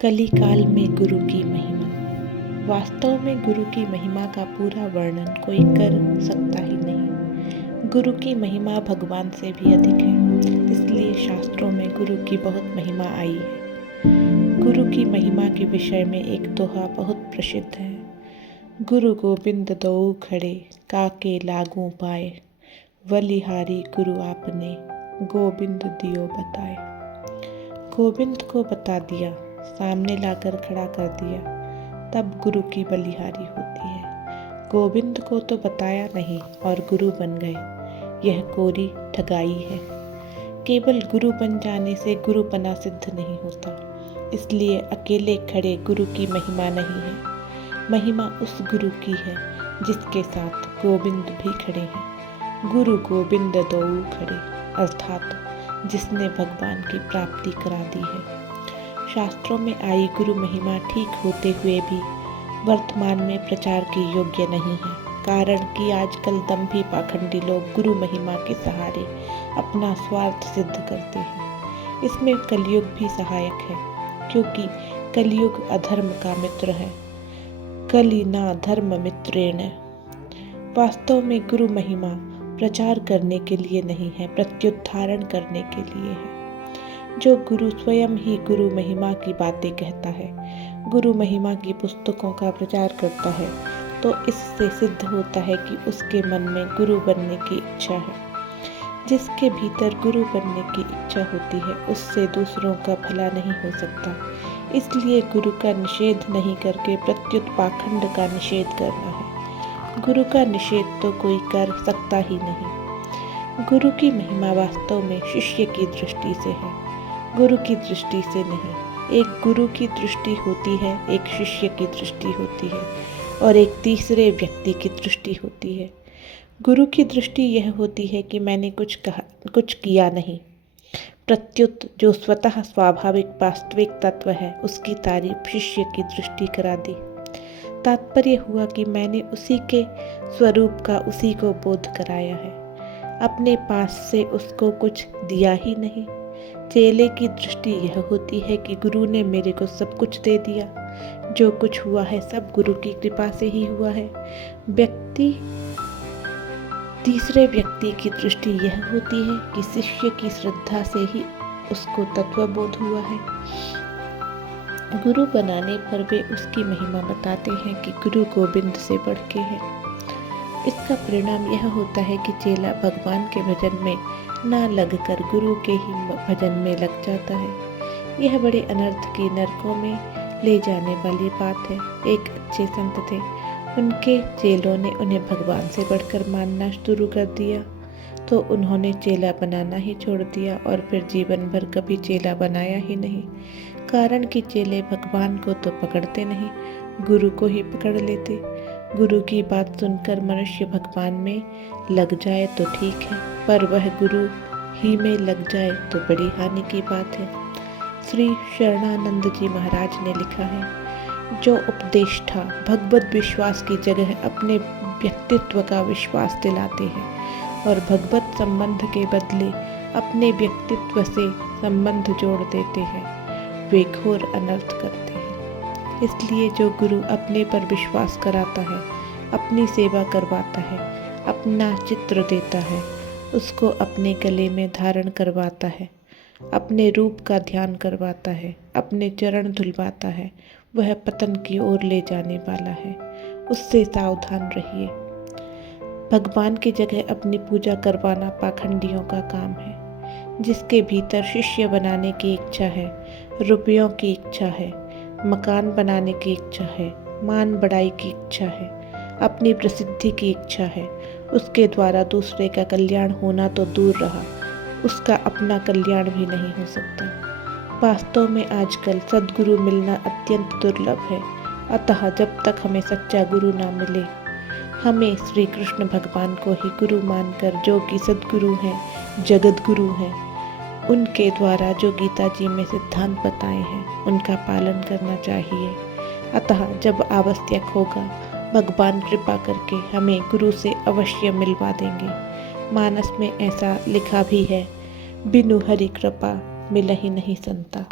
कलिकाल में गुरु की महिमा। वास्तव में गुरु की महिमा का पूरा वर्णन कोई कर सकता ही नहीं। गुरु की महिमा भगवान से भी अधिक है, इसलिए शास्त्रों में गुरु की बहुत महिमा आई है। गुरु की महिमा के विषय में एक दोहा बहुत प्रसिद्ध है। गुरु गोबिंद दऊ खड़े, काके लागू पाए, बलिहारी गुरु आपने, गोबिंद दियो बताए। गोविंद को बता दिया, सामने लाकर खड़ा कर दिया, तब गुरु की बलिहारी होती है। गोविंद को तो बताया नहीं और गुरु बन गए, यह कोरी ठगाई है। केवल गुरु बन जाने से गुरुपना सिद्ध नहीं होता, इसलिए अकेले खड़े गुरु की महिमा नहीं है। महिमा उस गुरु की है जिसके साथ गोविंद भी खड़े हैं। गुरु गोविंद दऊ खड़े, अर्थात जिसने भगवान की प्राप्ति करा दी है। शास्त्रों में आई गुरु महिमा ठीक होते हुए भी वर्तमान में प्रचार के योग्य नहीं है, कारण कि आजकल दंभी पाखंडी लोग गुरु महिमा के सहारे अपना स्वार्थ सिद्ध करते हैं। इसमें कलयुग भी सहायक है, क्योंकि कलयुग अधर्म का मित्र है। कलिना धर्म मित्रेण। वास्तव में गुरु महिमा प्रचार करने के लिए नहीं है, प्रत्युत्थारण करने के लिए है। जो गुरु स्वयं ही गुरु महिमा की बातें कहता है, गुरु महिमा की पुस्तकों का प्रचार करता है, तो इससे सिद्ध होता है कि उसके मन में गुरु बनने की इच्छा है। जिसके भीतर गुरु बनने की इच्छा होती है, उससे दूसरों का भला नहीं हो सकता। इसलिए गुरु का निषेध नहीं करके प्रत्युत पाखंड का निषेध करना है। गुरु का निषेध तो कोई कर सकता ही नहीं। गुरु की महिमा वास्तव में शिष्य की दृष्टि से है, गुरु की दृष्टि से नहीं। एक गुरु की दृष्टि होती है, एक शिष्य की दृष्टि होती है, और एक तीसरे व्यक्ति की दृष्टि होती है। गुरु की दृष्टि यह होती है कि मैंने कुछ किया नहीं, प्रत्युत जो स्वतः स्वाभाविक वास्तविक तत्व है उसकी तारीफ शिष्य की दृष्टि करा दी। तात्पर्य हुआ कि मैंने उसी के स्वरूप का उसी को बोध कराया है, अपने पास से उसको कुछ दिया ही नहीं। चेले की दृष्टि यह होती है कि गुरु ने मेरे को सब कुछ दे दिया, जो कुछ हुआ है सब गुरु की कृपा से ही हुआ है। तीसरे व्यक्ति की दृष्टि यह होती है कि शिष्य की श्रद्धा से ही उसको तत्वबोध हुआ है। गुरु बनाने पर वे उसकी महिमा बताते हैं कि गुरु गोविंद से बढ़ के है। इसका परिणाम यह होता है कि चेला भगवान के भजन में ना लगकर गुरु के ही भजन में लग जाता है। यह बड़े अनर्थ की नरकों में ले जाने वाली बात है। एक अच्छे संत थे, उनके चेलों ने उन्हें भगवान से बढ़कर मानना शुरू कर दिया, तो उन्होंने चेला बनाना ही छोड़ दिया और फिर जीवन भर कभी चेला बनाया ही नहीं। कारण कि चेले भगवान को तो पकड़ते नहीं, गुरु को ही पकड़ लेते। गुरु की बात सुनकर मनुष्य भगवान में लग जाए तो ठीक है, पर वह गुरु ही में लग जाए तो बड़ी हानि की बात है। श्री शरणानंद जी महाराज ने लिखा है, जो उपदेष्टा भगवत विश्वास की जगह अपने व्यक्तित्व का विश्वास दिलाते हैं और भगवत संबंध के बदले अपने व्यक्तित्व से संबंध जोड़ देते हैं, वे घोर अनर्थ करते हैं। इसलिए जो गुरु अपने पर विश्वास कराता है, अपनी सेवा करवाता है, अपना चित्र देता है, उसको अपने गले में धारण करवाता है, अपने रूप का ध्यान करवाता है, अपने चरण धुलवाता है, वह पतन की ओर ले जाने वाला है। उससे सावधान रहिए। भगवान की जगह अपनी पूजा करवाना पाखंडियों का काम है। जिसके भीतर शिष्य बनाने की इच्छा है, रुपयों की इच्छा है, मकान बनाने की इच्छा है, मान बढ़ाई की इच्छा है, अपनी प्रसिद्धि की इच्छा है, उसके द्वारा दूसरे का कल्याण होना तो दूर रहा, उसका अपना कल्याण भी नहीं हो सकता। वास्तव में आजकल सद्गुरु मिलना अत्यंत दुर्लभ है। अतः जब तक हमें सच्चा गुरु ना मिले, हमें श्री कृष्ण भगवान को ही गुरु मानकर, जो कि सद्गुरु हैं, जगत गुरु हैं, उनके द्वारा जो गीता जी में सिद्धांत बताए हैं उनका पालन करना चाहिए। अतः जब आवश्यक होगा, भगवान कृपा करके हमें गुरु से अवश्य मिलवा देंगे। मानस में ऐसा लिखा भी है, बिनु हरि कृपा मिलहि नहीं संता।